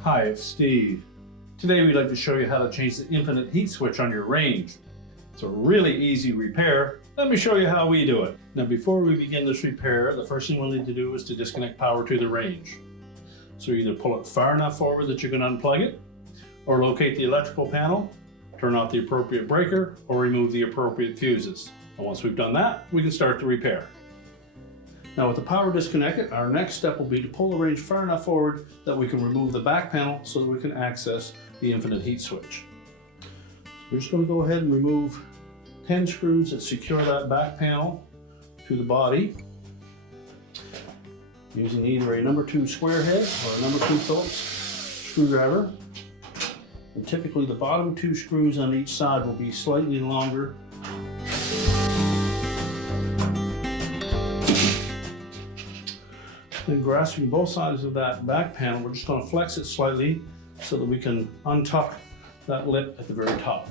Hi, it's Steve. Today we'd like to show you how to change the infinite heat switch on your range. It's a really easy repair. Let me show you how we do it. Now before we begin this repair, the first thing we'll need to do is to disconnect power to the range. So either pull it far enough forward that you can unplug it, or locate the electrical panel, turn off the appropriate breaker, or remove the appropriate fuses. And once we've done that, we can start the repair. Now with the power disconnected, our next step will be to pull the range far enough forward that we can remove the back panel so that we can access the infinite heat switch. So we're just going to go ahead and remove 10 screws that secure that back panel to the body using either a number 2 square head or a number 2 Phillips screwdriver. And typically the bottom 2 screws on each side will be slightly longer. Then grasping both sides of that back panel, we're just going to flex it slightly so that we can untuck that lip at the very top.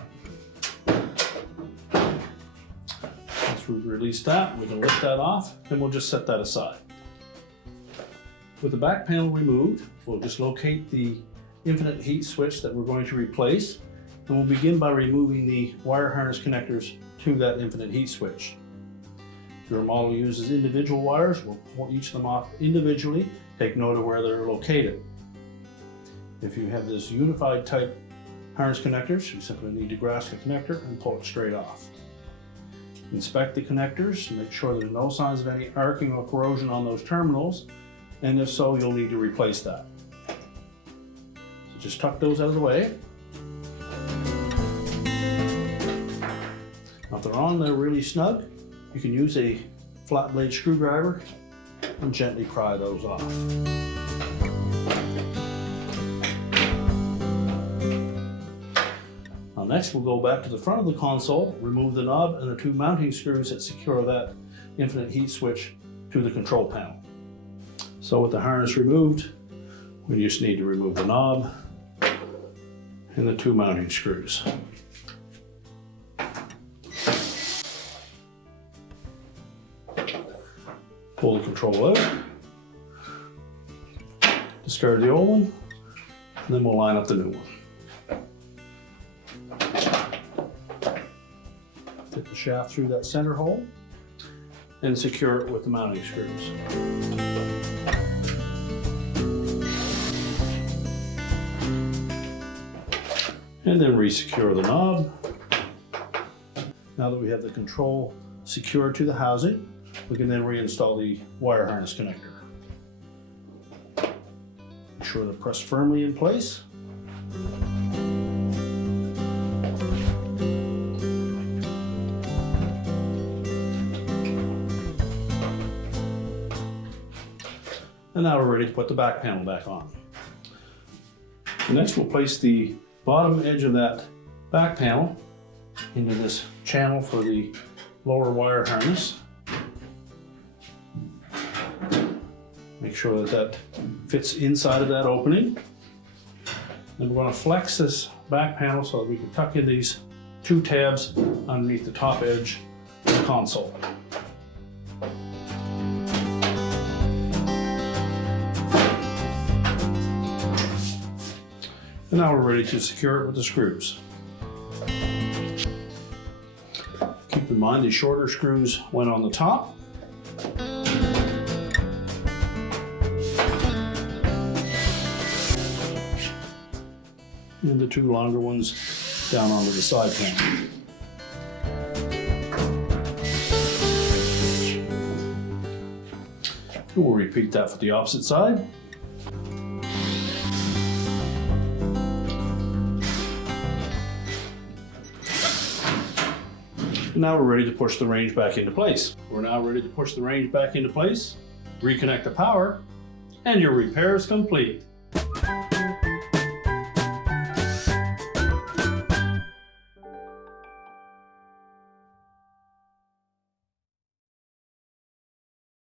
Once we've released that, we can lift that off and we'll just set that aside. With the back panel removed, we'll just locate the infinite heat switch that we're going to replace, and we'll begin by removing the wire harness connectors to that infinite heat switch. If your model uses individual wires, we'll pull each of them off individually. Take note of where they're located. If you have this unified type harness connectors, you simply need to grasp the connector and pull it straight off. Inspect the connectors to make sure there's no signs of any arcing or corrosion on those terminals, and if so, you'll need to replace that. So just tuck those out of the way. Now if they're on there really snug, you can use a flatblade screwdriver and gently pry those off. Now next we'll go back to the front of the console, remove the knob and the 2 mounting screws that secure that infinite heat switch to the control panel. So with the harness removed, we just need to remove the knob and the 2 mounting screws. Pull the control out, discard the old one, and then we'll line up the new one. Fit the shaft through that center hole and secure it with the mounting screws. And then re-secure the knob. Now that we have the control secured to the housing, we can then reinstall the wire harness connector. Make sure they're pressed firmly in place. And now we're ready to put the back panel back on. Next we'll place the bottom edge of that back panel into this channel for the lower wire harness. Make sure that that fits inside of that opening. Then we're going to flex this back panel so that we can tuck in these 2 tabs underneath the top edge of the console. And now we're ready to secure it with the screws. Keep in mind the shorter screws went on the top. And the 2 longer ones down onto the side panel. We'll repeat that for the opposite side. And now we're ready to push the range back into place. We're now ready to push the range back into place, reconnect the power, and your repair is complete.